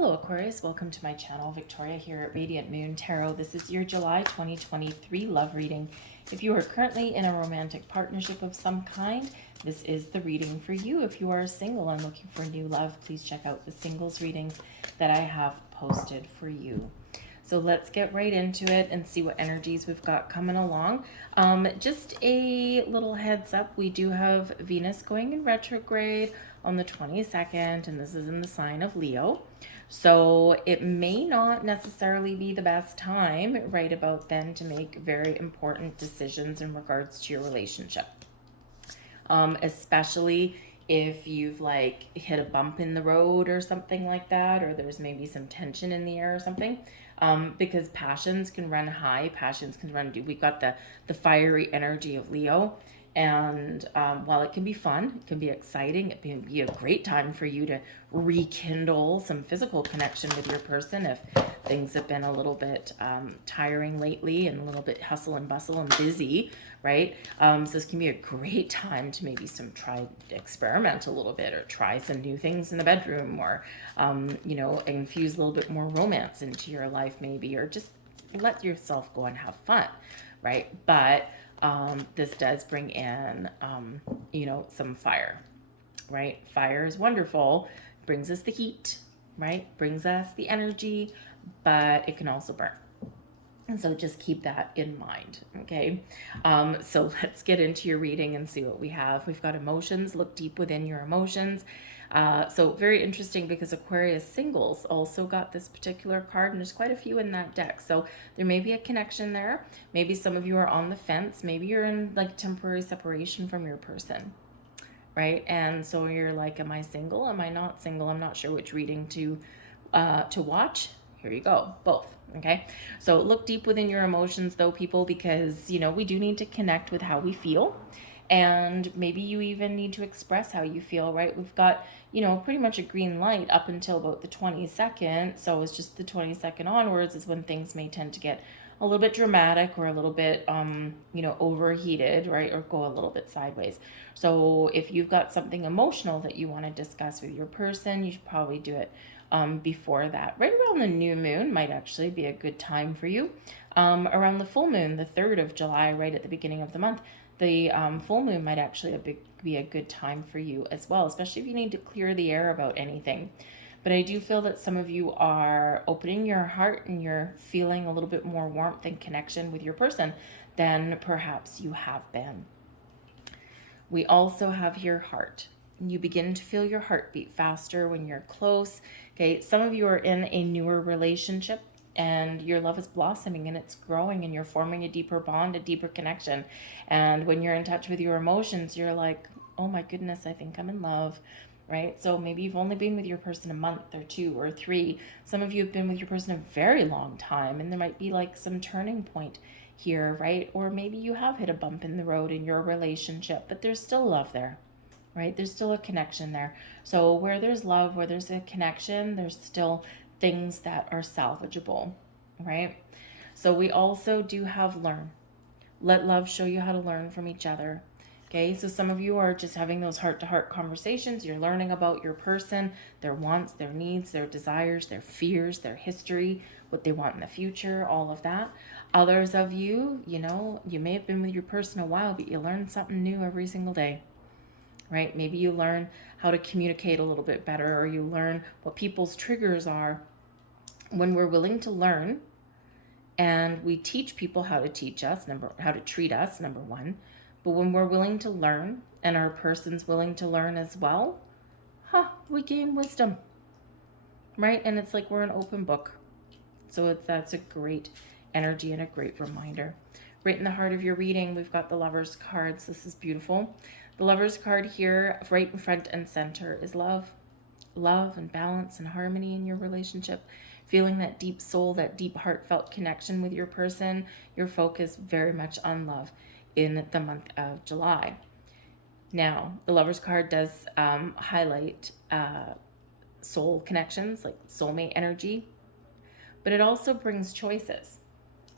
Hello Aquarius, welcome to my channel. Victoria here at Radiant Moon Tarot. This is your July 2023 love reading. If you are currently in a romantic partnership of some kind, this is the reading for you. If you are single and looking for new love, please check out the singles readings that I have posted for you. So let's get right into it and see what energies we've got coming along. Just a little heads up, we do have Venus going in retrograde on the 22nd, and this is in the sign of Leo. So it may not necessarily be the best time right about then to make very important decisions in regards to your relationship. Especially if you've like hit a bump in the road or something like that, or there's maybe some tension in the air or something. Because passions can run high, passions can run deep. We've got the fiery energy of Leo. And while it can be fun, it can be exciting, it can be a great time for you to rekindle some physical connection with your person if things have been a little bit tiring lately and a little bit hustle and bustle and busy, right? So this can be a great time to maybe experiment a little bit or try some new things in the bedroom, or, infuse a little bit more romance into your life maybe, or just let yourself go and have fun, right? But this does bring in, some fire, right? Fire is wonderful, brings us the heat, right? Brings us the energy, but it can also burn. And so just keep that in mind, okay? So let's get into your reading and see what we have. We've got emotions. Look deep within your emotions. So very interesting because Aquarius singles also got this particular card, and there's quite a few in that deck. So there may be a connection there. Maybe some of you are on the fence. Maybe you're in like temporary separation from your person, right? And so you're like, am I single? Am I not single? I'm not sure which reading to watch. Here you go, both. Okay, so look deep within your emotions though, people, because we do need to connect with how we feel, and maybe you even need to express how you feel, right? We've got pretty much a green light up until about the 22nd, so it's just the 22nd onwards is when things may tend to get a little bit dramatic or a little bit overheated, right? Or go a little bit sideways. So if you've got something emotional that you want to discuss with your person, you should probably do it before that. Right around the new moon might actually be a good time for you. Around the full moon, the 3rd of July, right at the beginning of the month, the full moon might actually be a good time for you as well, especially if you need to clear the air about anything. But I do feel that some of you are opening your heart and you're feeling a little bit more warmth and connection with your person than perhaps you have been. We also have here heart. You begin to feel your heartbeat faster when you're close. Okay, some of you are in a newer relationship and your love is blossoming and it's growing and you're forming a deeper bond, a deeper connection. And when you're in touch with your emotions, you're like, oh my goodness, I think I'm in love, right? So maybe you've only been with your person a month or 2 or 3. Some of you have been with your person a very long time, and there might be like some turning point here, right? Or maybe you have hit a bump in the road in your relationship, but there's still love there, right? There's still a connection there. So where there's love, where there's a connection, there's still things that are salvageable, right? So we also do have learn. Let love show you how to learn from each other. Okay, so some of you are just having those heart-to-heart conversations. You're learning about your person, their wants, their needs, their desires, their fears, their history, what they want in the future, all of that. Others of you, you may have been with your person a while, but you learn something new every single day, right? Maybe you learn how to communicate a little bit better, or you learn what people's triggers are. When we're willing to learn, and we teach people how to teach us, how to treat us, number one. But when we're willing to learn and our person's willing to learn as well, we gain wisdom, right? And it's like we're an open book. So that's a great energy and a great reminder. Right in the heart of your reading, we've got the Lover's cards. This is beautiful. The Lover's card here, right in front and center, is love. Love and balance and harmony in your relationship. Feeling that deep soul, that deep heartfelt connection with your person. Your focus very much on love in the month of July. Now, the Lover's card does highlight soul connections, like soulmate energy, but it also brings choices,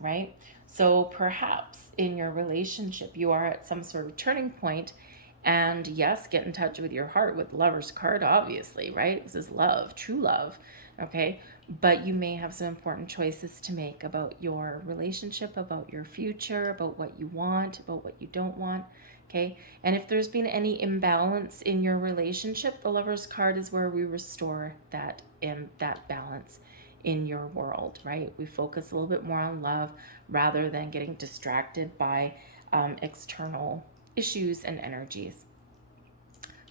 right? So perhaps in your relationship, you are at some sort of turning point And yes, get in touch with your heart with Lover's card, obviously, right? This is love, true love, okay? But you may have some important choices to make about your relationship, about your future, about what you want, about what you don't want, okay? And if there's been any imbalance in your relationship, the Lover's card is where we restore that that balance in your world, right? We focus a little bit more on love rather than getting distracted by external issues and energies.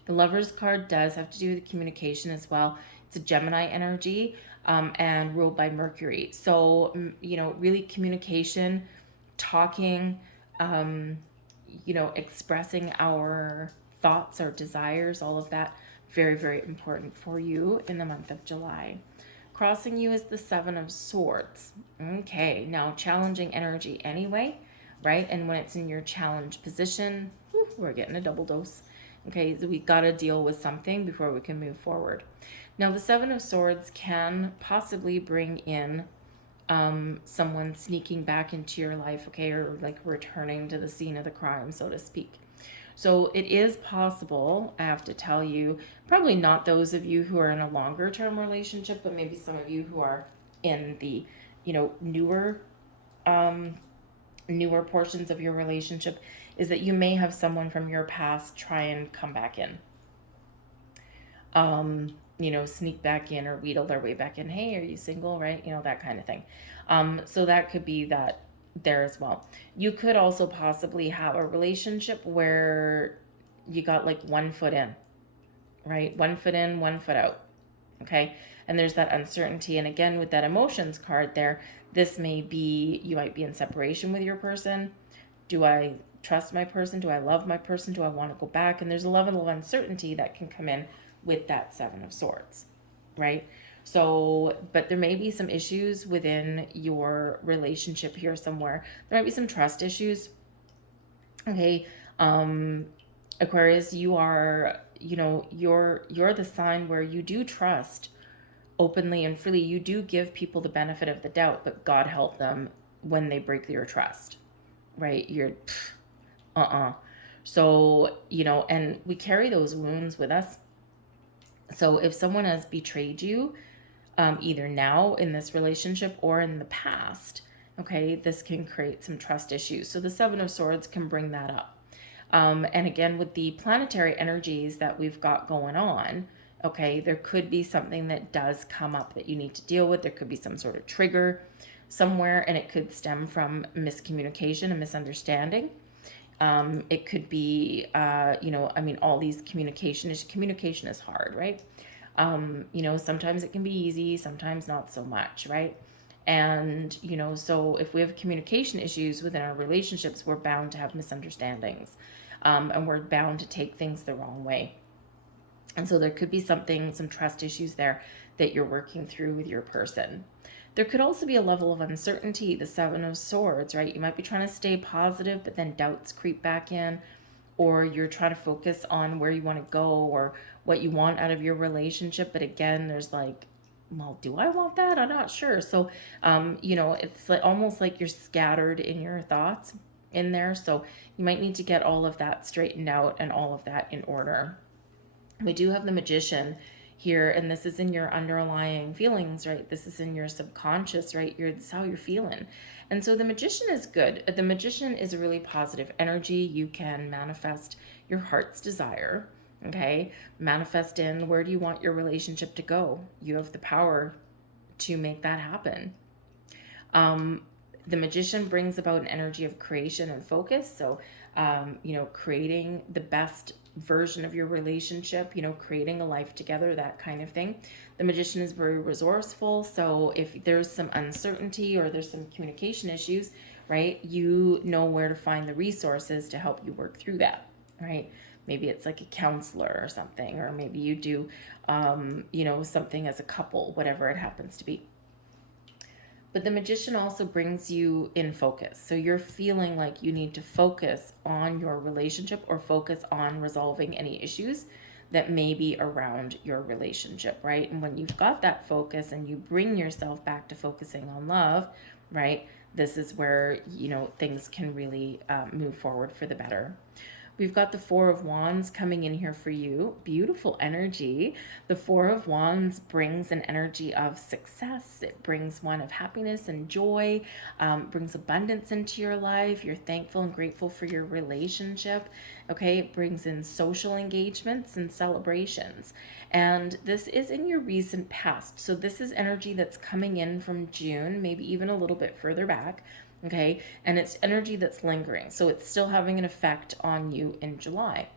The Lover's card does have to do with communication as well. It's a Gemini energy and ruled by Mercury. So, really communication, talking, expressing our thoughts, our desires, all of that, very, very important for you in the month of July. Crossing you is the Seven of Swords. Okay, now challenging energy anyway, right? And when it's in your challenge position, we're getting a double dose. Okay, so we got to deal with something before we can move forward. Now, the Seven of Swords can possibly bring in someone sneaking back into your life, okay, or like returning to the scene of the crime, so to speak. So it is possible, I have to tell you, probably not those of you who are in a longer term relationship, but maybe some of you who are in the, newer portions of your relationship, is that you may have someone from your past try and come back in. Sneak back in or wheedle their way back in. Hey, are you single? Right? That kind of thing. So that could be that there as well. You could also possibly have a relationship where you got like 1 foot in, right? 1 foot in, 1 foot out. Okay. And there's that uncertainty. And again, with that emotions card there, this may be, you might be in separation with your person. Do I trust my person? Do I love my person? Do I want to go back? And there's a level of uncertainty that can come in with that Seven of Swords, right? So, but there may be some issues within your relationship here somewhere. There might be some trust issues. Okay. Aquarius, you are, you're the sign where you do trust openly and freely. You do give people the benefit of the doubt, but God help them when they break your trust, right? You're, So, and we carry those wounds with us. So if someone has betrayed you, either now in this relationship or in the past, okay, this can create some trust issues. So the Seven of Swords can bring that up. And again, with the planetary energies that we've got going on, okay, there could be something that does come up that you need to deal with. There could be some sort of trigger somewhere, and it could stem from miscommunication and misunderstanding. It could be, all these communication is hard, right? Sometimes it can be easy, sometimes not so much, right? And, so if we have communication issues within our relationships, we're bound to have misunderstandings, and we're bound to take things the wrong way. And so there could be some trust issues there that you're working through with your person. There could also be a level of uncertainty, the Seven of Swords, right? You might be trying to stay positive, but then doubts creep back in, or you're trying to focus on where you want to go or what you want out of your relationship. But again, there's like, well, do I want that? I'm not sure. So, it's like almost like you're scattered in your thoughts in there. So you might need to get all of that straightened out and all of that in order. We do have the Magician here, and this is in your underlying feelings, right? This is in your subconscious, right? This is how you're feeling. And so the Magician is good. The Magician is a really positive energy. You can manifest your heart's desire, okay? Manifest in where do you want your relationship to go? You have the power to make that happen. The Magician brings about an energy of creation and focus. So, creating the best version of your relationship, creating a life together, that kind of thing. The Magician is very resourceful. So if there's some uncertainty or there's some communication issues, right, you know where to find the resources to help you work through that, right? Maybe it's like a counselor or something, or maybe you do, something as a couple, whatever it happens to be. But the Magician also brings you in focus. So you're feeling like you need to focus on your relationship or focus on resolving any issues that may be around your relationship, right? And when you've got that focus and you bring yourself back to focusing on love, right, this is where, things can really move forward for the better. We've got the Four of Wands coming in here for you. Beautiful energy. The Four of Wands brings an energy of success. It brings one of happiness and joy, brings abundance into your life. You're thankful and grateful for your relationship. Okay, it brings in social engagements and celebrations. And this is in your recent past. So this is energy that's coming in from June, maybe even a little bit further back. Okay, and it's energy that's lingering, so it's still having an effect on you in July.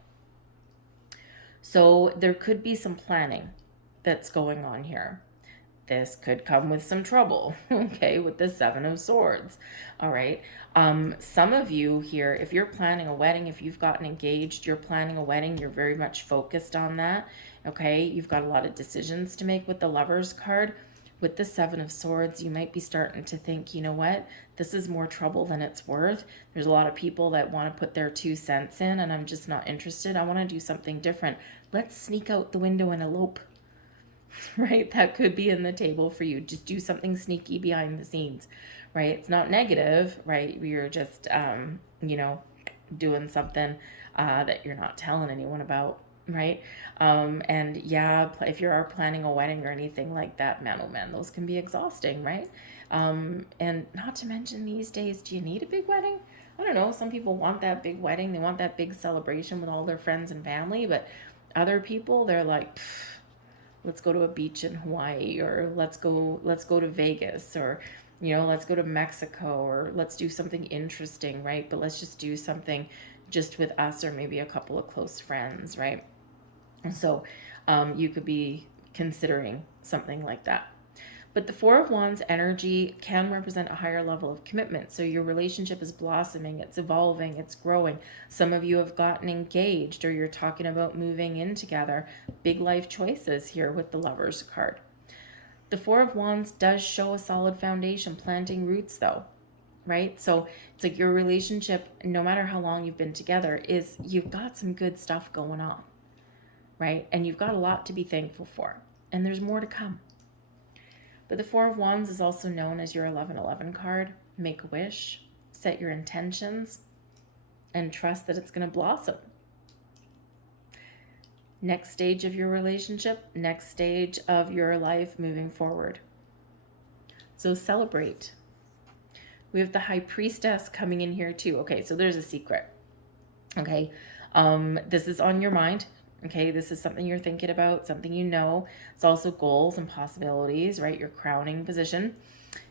So there could be some planning that's going on here. This could come with some trouble, okay, with the Seven of Swords. All right, some of you here, if you're planning a wedding, if you've gotten engaged, you're planning a wedding, you're very much focused on that. Okay, you've got a lot of decisions to make with the Lovers card. With the Seven of Swords, you might be starting to think, you know what, this is more trouble than it's worth. There's a lot of people that want to put their 2 cents in, and I'm just not interested. I want to do something different. Let's sneak out the window and elope, right? That could be in the table for you. Just do something sneaky behind the scenes, right? It's not negative, right? You're just, doing something that you're not telling anyone about, right? And yeah, if you are planning a wedding or anything like that, man, oh man, those can be exhausting, right? And not to mention these days, do you need a big wedding? I don't know. Some people want that big wedding. They want that big celebration with all their friends and family, but other people, they're like, let's go to a beach in Hawaii, or let's go to Vegas, or let's go to Mexico, or let's do something interesting, right? But let's just do something just with us or maybe a couple of close friends, right? And so you could be considering something like that. But the Four of Wands energy can represent a higher level of commitment. So your relationship is blossoming, it's evolving, it's growing. Some of you have gotten engaged, or you're talking about moving in together. Big life choices here with the Lovers card. The Four of Wands does show a solid foundation, planting roots though, right? So it's like your relationship, no matter how long you've been together, is you've got some good stuff going on, right? And you've got a lot to be thankful for. And there's more to come. But the Four of Wands is also known as your 1111 card. Make a wish, set your intentions, and trust that it's going to blossom. Next stage of your relationship, next stage of your life moving forward. So celebrate. We have the High Priestess coming in here too. Okay, so there's a secret. Okay, this is on your mind. Okay, this is something you're thinking about, something you know. It's also goals and possibilities, right? Your crowning position.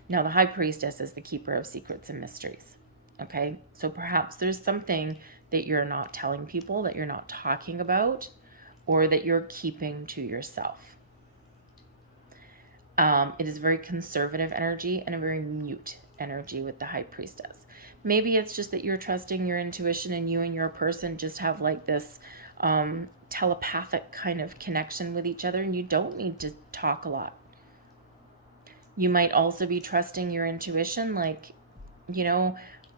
Now, the High Priestess is the keeper of secrets and mysteries. Okay, so perhaps there's something that you're not telling people, that you're not talking about, or that you're keeping to yourself. It is very conservative energy and a very mute energy with the High Priestess. Maybe it's just that you're trusting your intuition, and you and your person just have like this telepathic kind of connection with each other, and you don't need to talk a lot. You might also be trusting your intuition, like,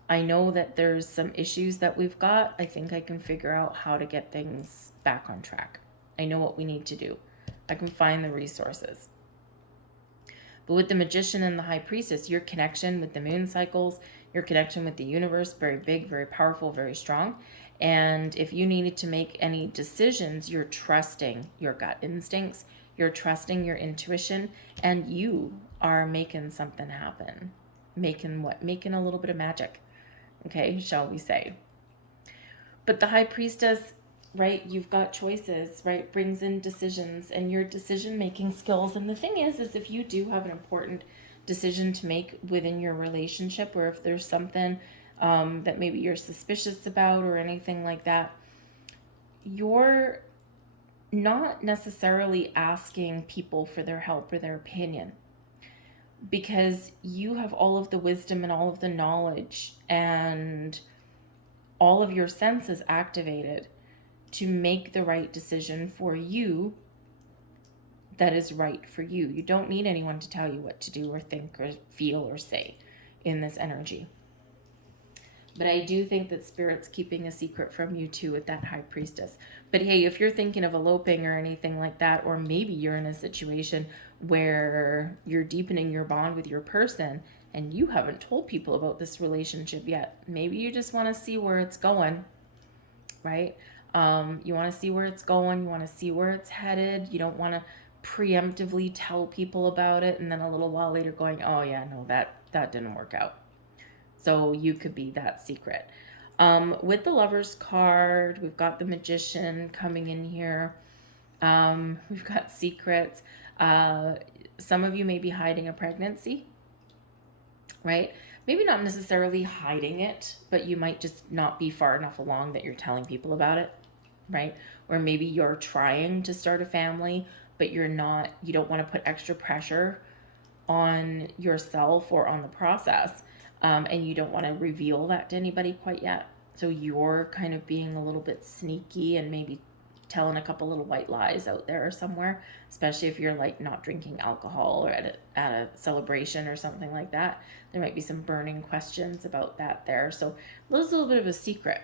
I know that there's some issues that we've got. I think I can figure out how to get things back on track. I know what we need to do. I can find the resources. But with the Magician and the High Priestess, your connection with the moon cycles, your connection with the universe, very big, very powerful, very strong. And if you needed to make any decisions, you're trusting your gut instincts, you're trusting your intuition, and you are making something happen. Making what? Making a little bit of magic, okay, shall we say. But the High Priestess, right, you've got choices, right, brings in decisions and your decision-making skills. And the thing is if you do have an important decision to make within your relationship, or if there's something that maybe you're suspicious about or anything like that, you're not necessarily asking people for their help or their opinion, because you have all of the wisdom and all of the knowledge and all of your senses activated to make the right decision for you that is right for you. You don't need anyone to tell you what to do or think or feel or say in this energy. But I do think that Spirit's keeping a secret from you too with that High Priestess. But hey, if you're thinking of eloping or anything like that, or maybe you're in a situation where you're deepening your bond with your person and you haven't told people about this relationship yet, maybe you just want to see where it's going, right? You want to see where it's going. You want to see where it's headed. You don't want to preemptively tell people about it and then a little while later going, oh yeah, no, that didn't work out. So you could be that secret. With the Lover's card, we've got the Magician coming in here. We've got secrets. Some of you may be hiding a pregnancy, right? Maybe not necessarily hiding it, but you might just not be far enough along that you're telling people about it, right? Or maybe you're trying to start a family, but you're not, you don't want to put extra pressure on yourself or on the process. And you don't want to reveal that to anybody quite yet. So you're kind of being a little bit sneaky and maybe telling a couple little white lies out there somewhere, especially if you're like not drinking alcohol or at a celebration or something like that. There might be some burning questions about that there. So there's a little bit of a secret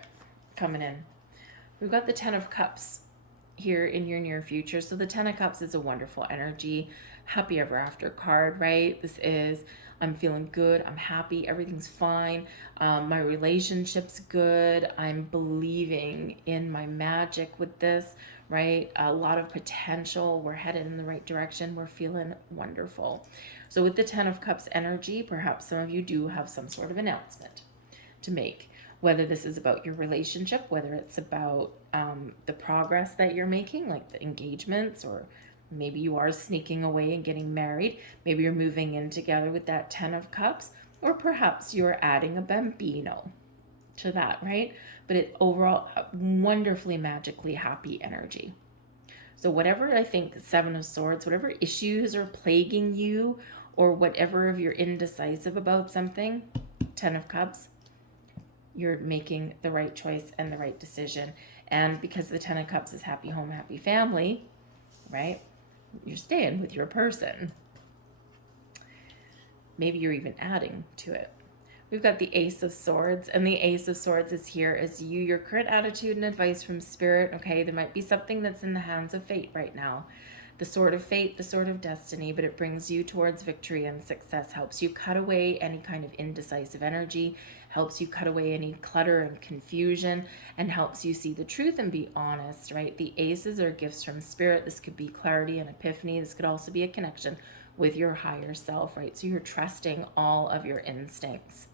coming in. We've got the 10 of Cups here in your near future. So the 10 of Cups is a wonderful energy, happy ever after card, right? This is, I'm feeling good, I'm happy, everything's fine, my relationship's good, I'm believing in my magic with this, right? A lot of potential, we're headed in the right direction, we're feeling wonderful. So with the 10 of Cups energy, perhaps some of you do have some sort of announcement to make, whether this is about your relationship, whether it's about the progress that you're making, like the engagements, or maybe you are sneaking away and getting married. Maybe you're moving in together with that 10 of Cups, or perhaps you're adding a bambino to that, right? But it overall, wonderfully magically happy energy. So whatever, I think, 7 of Swords, whatever issues are plaguing you, or whatever if you're indecisive about something, 10 of Cups, you're making the right choice and the right decision. And because the 10 of Cups is happy home, happy family, right? You're staying with your person. Maybe you're even adding to it. We've got the Ace of Swords, and the Ace of Swords is here as you, your current attitude and advice from Spirit. Okay, there might be something that's in the hands of fate right now. The sword of fate, the sword of destiny, but it brings you towards victory and success, helps you cut away any kind of indecisive energy, helps you cut away any clutter and confusion, and helps you see the truth and be honest, right? The aces are gifts from Spirit. This could be clarity and epiphany. This could also be a connection with your higher self, right? So you're trusting all of your instincts.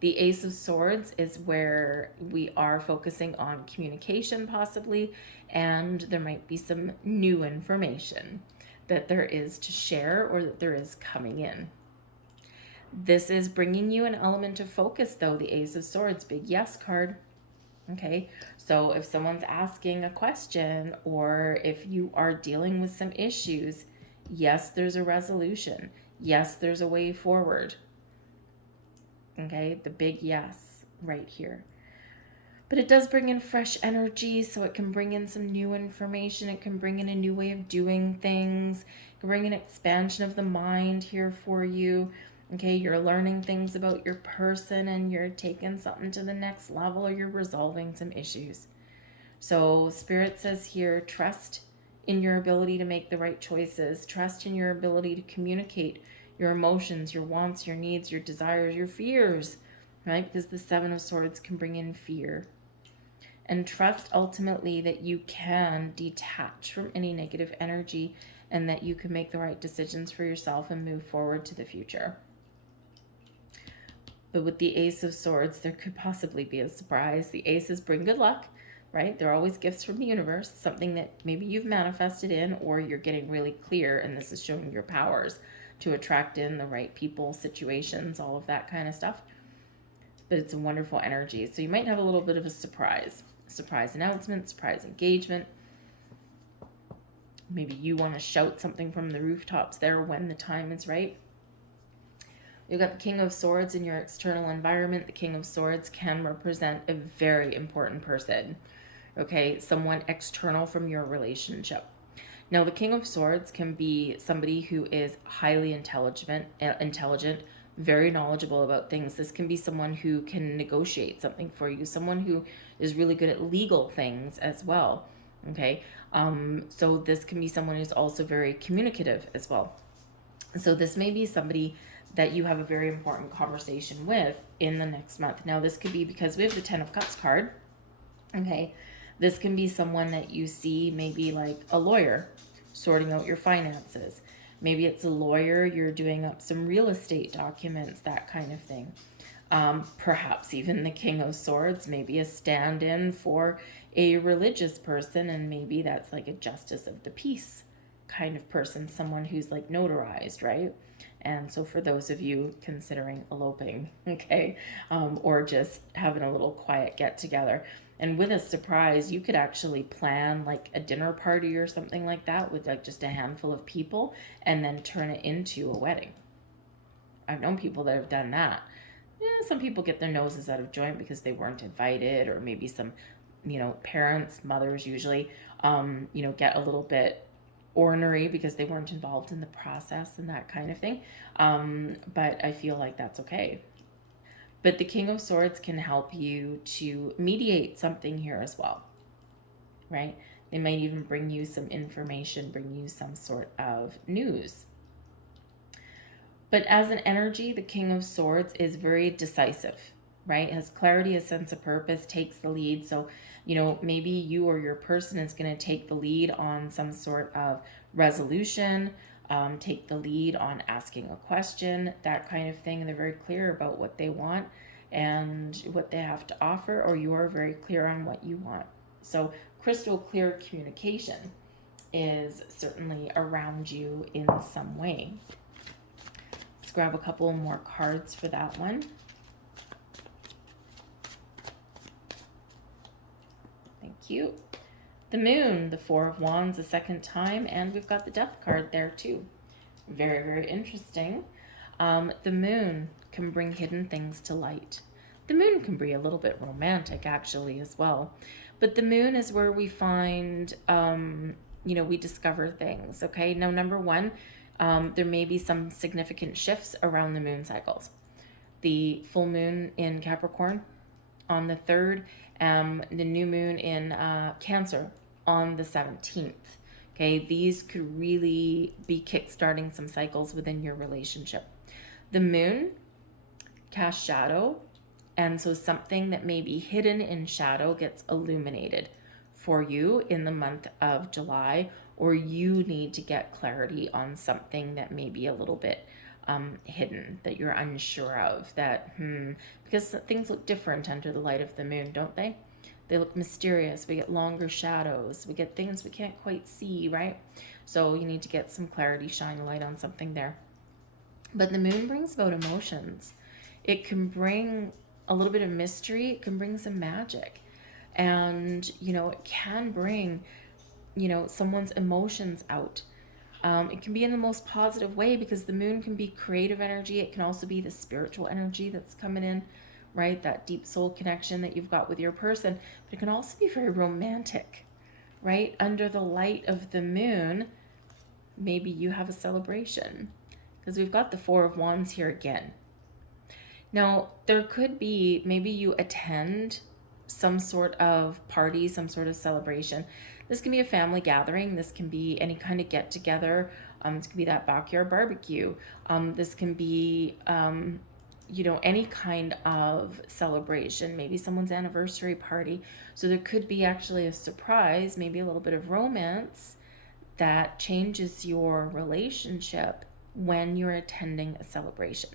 The Ace of Swords is where we are focusing on communication possibly, and there might be some new information that there is to share or that there is coming in. This is bringing you an element of focus though, the Ace of Swords, big yes card. Okay, so if someone's asking a question or if you are dealing with some issues, yes, there's a resolution. Yes, there's a way forward. Okay, the big yes right here. But it does bring in fresh energy, so it can bring in some new information. It can bring in a new way of doing things. It can bring an expansion of the mind here for you. Okay, you're learning things about your person and you're taking something to the next level, or you're resolving some issues. So Spirit says here, trust in your ability to make the right choices. Trust in your ability to communicate your emotions, your wants, your needs, your desires, your fears, right? Because the 7 of Swords can bring in fear. And trust ultimately that you can detach from any negative energy and that you can make the right decisions for yourself and move forward to the future. But with the Ace of Swords, there could possibly be a surprise. The aces bring good luck, right? They're always gifts from the universe, something that maybe you've manifested in, or you're getting really clear, and this is showing your powers to attract in the right people, situations, all of that kind of stuff. But it's a wonderful energy. So you might have a little bit of a surprise announcement, surprise engagement. Maybe you want to shout something from the rooftops there when the time is right. You've got the King of Swords in your external environment. The King of Swords can represent a very important person, okay? Someone external from your relationship. Now, the King of Swords can be somebody who is highly intelligent, very knowledgeable about things. This can be someone who can negotiate something for you, someone who is really good at legal things as well, okay? So this can be someone who's also very communicative as well. So this may be somebody that you have a very important conversation with in the next month. Now, this could be because we have the 10 of Cups card, Okay. This can be someone that you see, maybe like a lawyer sorting out your finances. Maybe it's a lawyer, you're doing up some real estate documents, that kind of thing. Perhaps even the King of Swords, maybe a stand in for a religious person, and maybe that's like a justice of the peace kind of person, someone who's like notarized, right? And so, for those of you considering eloping, okay, or just having a little quiet get together, and with a surprise, you could actually plan like a dinner party or something like that with like just a handful of people and then turn it into a wedding. I've known people that have done that. Yeah, some people get their noses out of joint because they weren't invited, or maybe some, parents, mothers usually, get a little bit ornery because they weren't involved in the process and that kind of thing. But I feel like that's okay. But the King of Swords can help you to mediate something here as well, right? They might even bring you some information, bring you some sort of news. But as an energy, the King of Swords is very decisive, right? Has clarity, a sense of purpose, takes the lead. So, maybe you or your person is going to take the lead on some sort of resolution, take the lead on asking a question, that kind of thing. And they're very clear about what they want and what they have to offer, or you are very clear on what you want. So, crystal clear communication is certainly around you in some way. Let's grab a couple more cards for that one. Thank you. The Moon, the Four of Wands, a second time, and we've got the Death card there too. Very, very interesting. The Moon can bring hidden things to light. The Moon can be a little bit romantic, actually, as well. But the Moon is where we find, we discover things, okay? Now, number one, there may be some significant shifts around the moon cycles. The full moon in Capricorn on the 3rd, the new moon in Cancer on the 17th. Okay, these could really be kickstarting some cycles within your relationship. The moon casts shadow, and so something that may be hidden in shadow gets illuminated for you in the month of July, or you need to get clarity on something that may be a little bit hidden, that you're unsure of, because things look different under the light of the moon, don't they? They look mysterious. We get longer shadows. We get things we can't quite see, right? So you need to get some clarity, shine a light on something there. But the moon brings about emotions. It can bring a little bit of mystery. It can bring some magic. And, it can bring, someone's emotions out. It can be in the most positive way because the moon can be creative energy. It can also be the spiritual energy that's coming in, right? That deep soul connection that you've got with your person. But it can also be very romantic, right? Under the light of the moon, maybe you have a celebration because we've got the Four of Wands here again. Now, there could be, maybe you attend some sort of party, some sort of celebration. This can be a family gathering. This can be any kind of get together. This can be that backyard barbecue. This can be, any kind of celebration, maybe someone's anniversary party. So there could be actually a surprise, maybe a little bit of romance that changes your relationship when you're attending a celebration.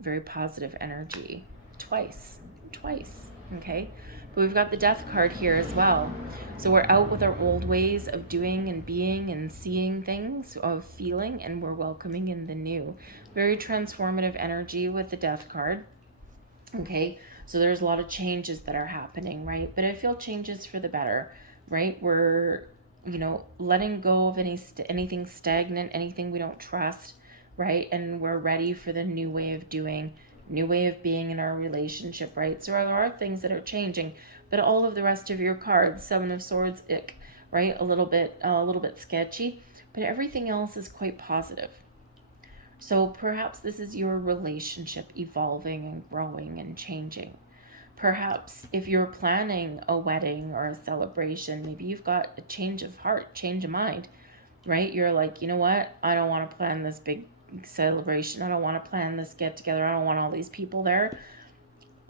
Very positive energy. Twice, okay? But we've got the Death card here as well. So we're out with our old ways of doing and being and seeing things, of feeling, and we're welcoming in the new. Very transformative energy with the Death card, okay? So there's a lot of changes that are happening, right? But I feel changes for the better, right? We're, letting go of anything stagnant, anything we don't trust, right? And we're ready for the new way of doing, new way of being in our relationship, right? So there are things that are changing, but all of the rest of your cards, Seven of Swords, ick, right? A little bit sketchy, but everything else is quite positive. So perhaps this is your relationship evolving and growing and changing. Perhaps if you're planning a wedding or a celebration, maybe you've got a change of heart, change of mind, right? You're like, you know what? I don't want to plan this big celebration. I don't want to plan this get together. I don't want all these people there.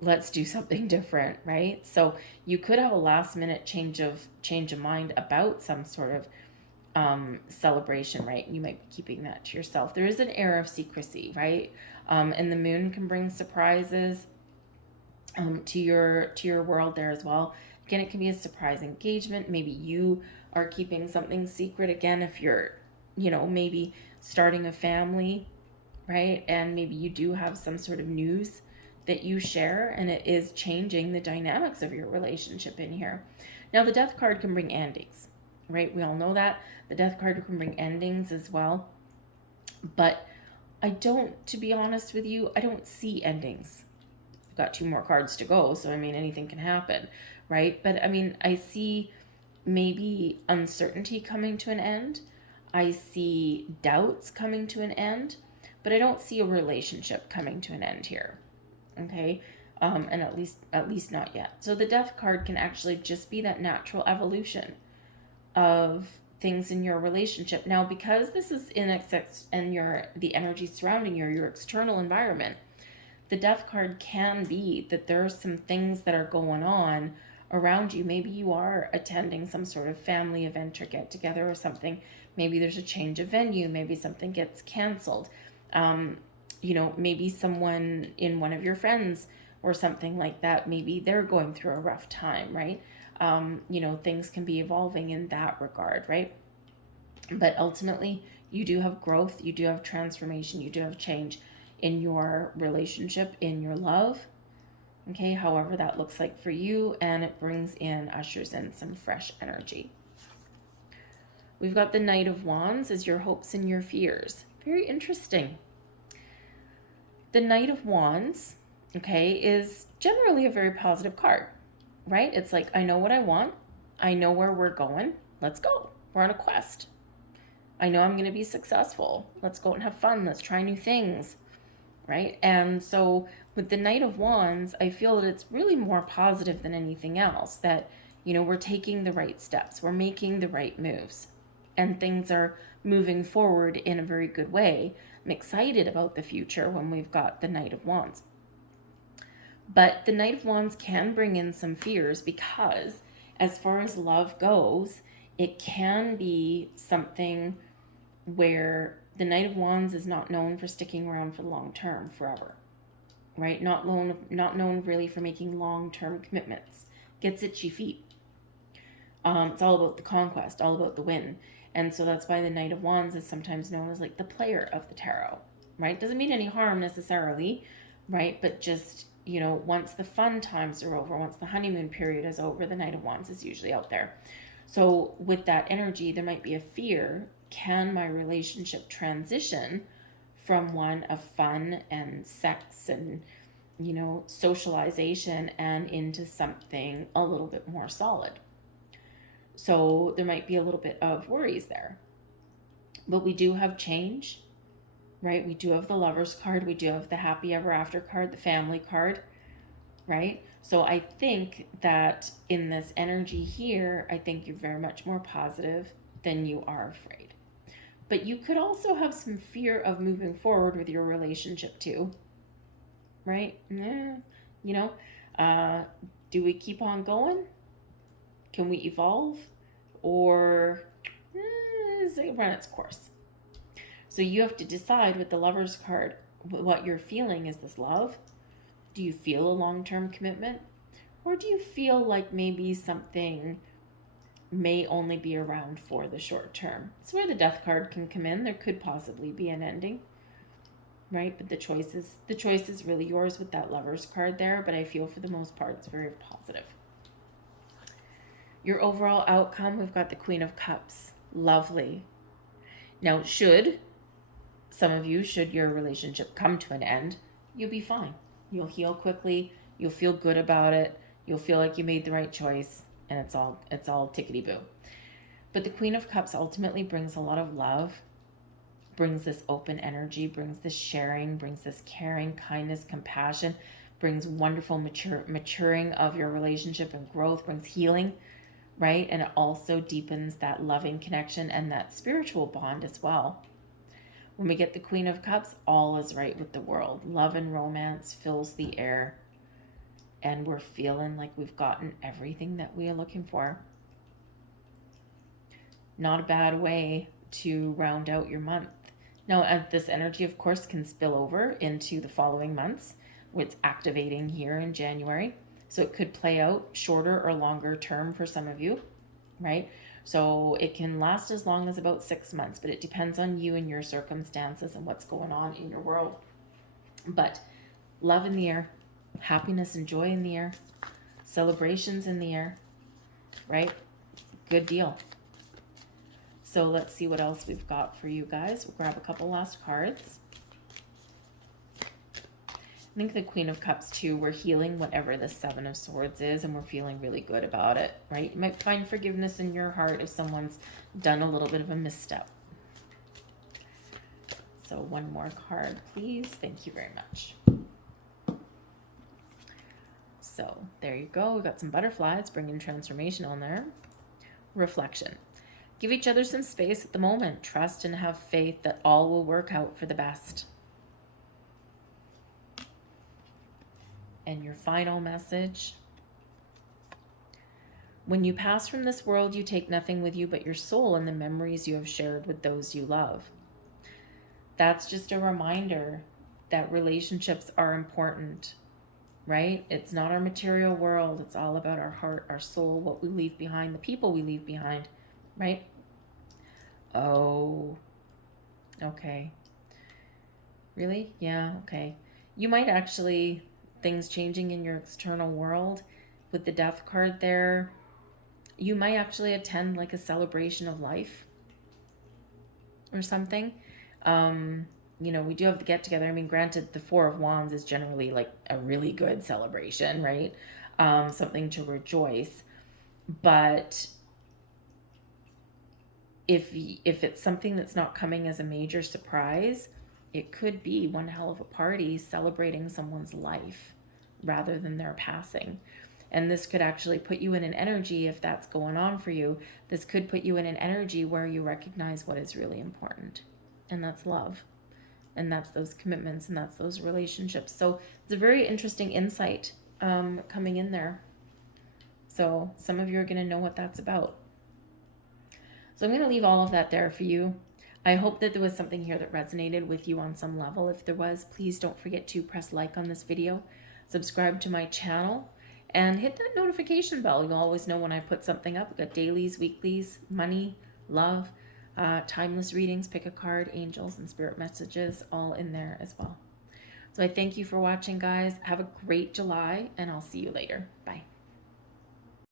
let's do something different, right? So you could have a last minute change of mind about some sort of celebration, right? You might be keeping that to yourself. There is an air of secrecy, right? And the moon can bring surprises to your world there as well. Again, it can be a surprise engagement. Maybe you are keeping something secret. Again, if you're, maybe starting a family, right? And maybe you do have some sort of news that you share, and it is changing the dynamics of your relationship in here. Now, the death card can bring endings, right? We all know that. The death card can bring endings as well. But to be honest with you, I don't see endings. I've got 2 more cards to go, so anything can happen, right? But I see maybe uncertainty coming to an end. I see doubts coming to an end, but I don't see a relationship coming to an end here. Okay? And at least not yet. So the death card can actually just be that natural evolution of things in your relationship. Now, because this is in excess and the energy surrounding your external environment, the death card can be that there are some things that are going on around you. Maybe you are attending some sort of family event or get together or something. Maybe there's a change of venue. Maybe something gets canceled. Maybe someone in one of your friends or something like that, maybe they're going through a rough time, right? Things can be evolving in that regard, right? But ultimately, you do have growth, you do have transformation, you do have change in your relationship, in your love, okay, however that looks like for you, and it ushers in some fresh energy. We've got the Knight of Wands as your hopes and your fears. Very interesting. The Knight of Wands, okay, is generally a very positive card, right? It's like, I know what I want. I know where we're going. Let's go. We're on a quest. I know I'm going to be successful. Let's go and have fun. Let's try new things, right? And so with the Knight of Wands, I feel that it's really more positive than anything else, that, we're taking the right steps. We're making the right moves, and things are moving forward in a very good way. I'm excited about the future when we've got the Knight of Wands. But the Knight of Wands can bring in some fears, because as far as love goes, it can be something where the Knight of Wands is not known for sticking around for the long term, forever, right? Not known really for making long-term commitments. Gets itchy feet. It's all about the conquest, all about the win. And so that's why the Knight of Wands is sometimes known as like the player of the tarot, right? Doesn't mean any harm necessarily, right? But just, once the fun times are over, once the honeymoon period is over, the Knight of Wands is usually out there. So with that energy, there might be a fear. Can my relationship transition from one of fun and sex and, socialization and into something a little bit more solid? So there might be a little bit of worries there. But we do have change, right? We do have the Lovers card. We do have the Happy Ever After card, the Family card, right? So I think that in this energy here, I think you're very much more positive than you are afraid. But you could also have some fear of moving forward with your relationship too, right? Do we keep on going? Can we evolve? Or does it run its course? So you have to decide with the Lovers card what you're feeling. Is this love? Do you feel a long-term commitment? Or do you feel like maybe something may only be around for the short term? It's where the Death card can come in. There could possibly be an ending, right? But the choice is really yours with that Lovers card there, but I feel for the most part it's very positive. Your overall outcome, we've got the Queen of Cups. Lovely. Now, should your relationship come to an end, you'll be fine. You'll heal quickly. You'll feel good about it. You'll feel like you made the right choice, and it's all tickety-boo. But the Queen of Cups ultimately brings a lot of love, brings this open energy, brings this sharing, brings this caring, kindness, compassion, brings wonderful maturing of your relationship and growth, brings healing, right? And it also deepens that loving connection and that spiritual bond as well. When we get the Queen of Cups, all is right with the world. Love and romance fills the air. and we're feeling like we've gotten everything that we are looking for. Not a bad way to round out your month. Now, this energy, of course, can spill over into the following months. It's activating here in January. So it could play out shorter or longer term for some of you, right? So it can last as long as about 6 months, but it depends on you and your circumstances and what's going on in your world. But love in the air, happiness and joy in the air, celebrations in the air, right? Good deal. So let's see what else we've got for you guys. We'll grab a couple last cards. I think the Queen of Cups too, we're healing whatever the Seven of Swords is, and we're feeling really good about it, right? You might find forgiveness in your heart if someone's done a little bit of a misstep. So one more card, please. Thank you very much. So there you go. We've got some butterflies bringing transformation on there. Reflection. Give each other some space at the moment. Trust and have faith that all will work out for the best. And your final message. When you pass from this world, you take nothing with you but your soul and the memories you have shared with those you love. That's just a reminder that relationships are important, right? It's not our material world. It's all about our heart, our soul, what we leave behind, the people we leave behind, right? Oh, okay. Really? Yeah, okay. You might actually, things changing in your external world with the Death card there, you might actually attend like a celebration of life or something. You know, we do have the get together. I mean, granted, the Four of Wands is generally like a really good celebration, right? Something to rejoice. But if it's something that's not coming as a major surprise, it could be one hell of a party celebrating someone's life rather than their passing. And this could actually put you in an energy, if that's going on for you, this could put you in an energy where you recognize what is really important. And that's love. And that's those commitments, and that's those relationships. So it's a very interesting insight coming in there. So some of you are going to know what that's about. So I'm going to leave all of that there for you. I hope that there was something here that resonated with you on some level. If there was, please don't forget to press like on this video, subscribe to my channel, and hit that notification bell. You'll always know when I put something up. We've got dailies, weeklies, money, love, timeless readings, pick a card, angels, and spirit messages, all in there as well. So I thank you for watching, guys. Have a great July, and I'll see you later. Bye.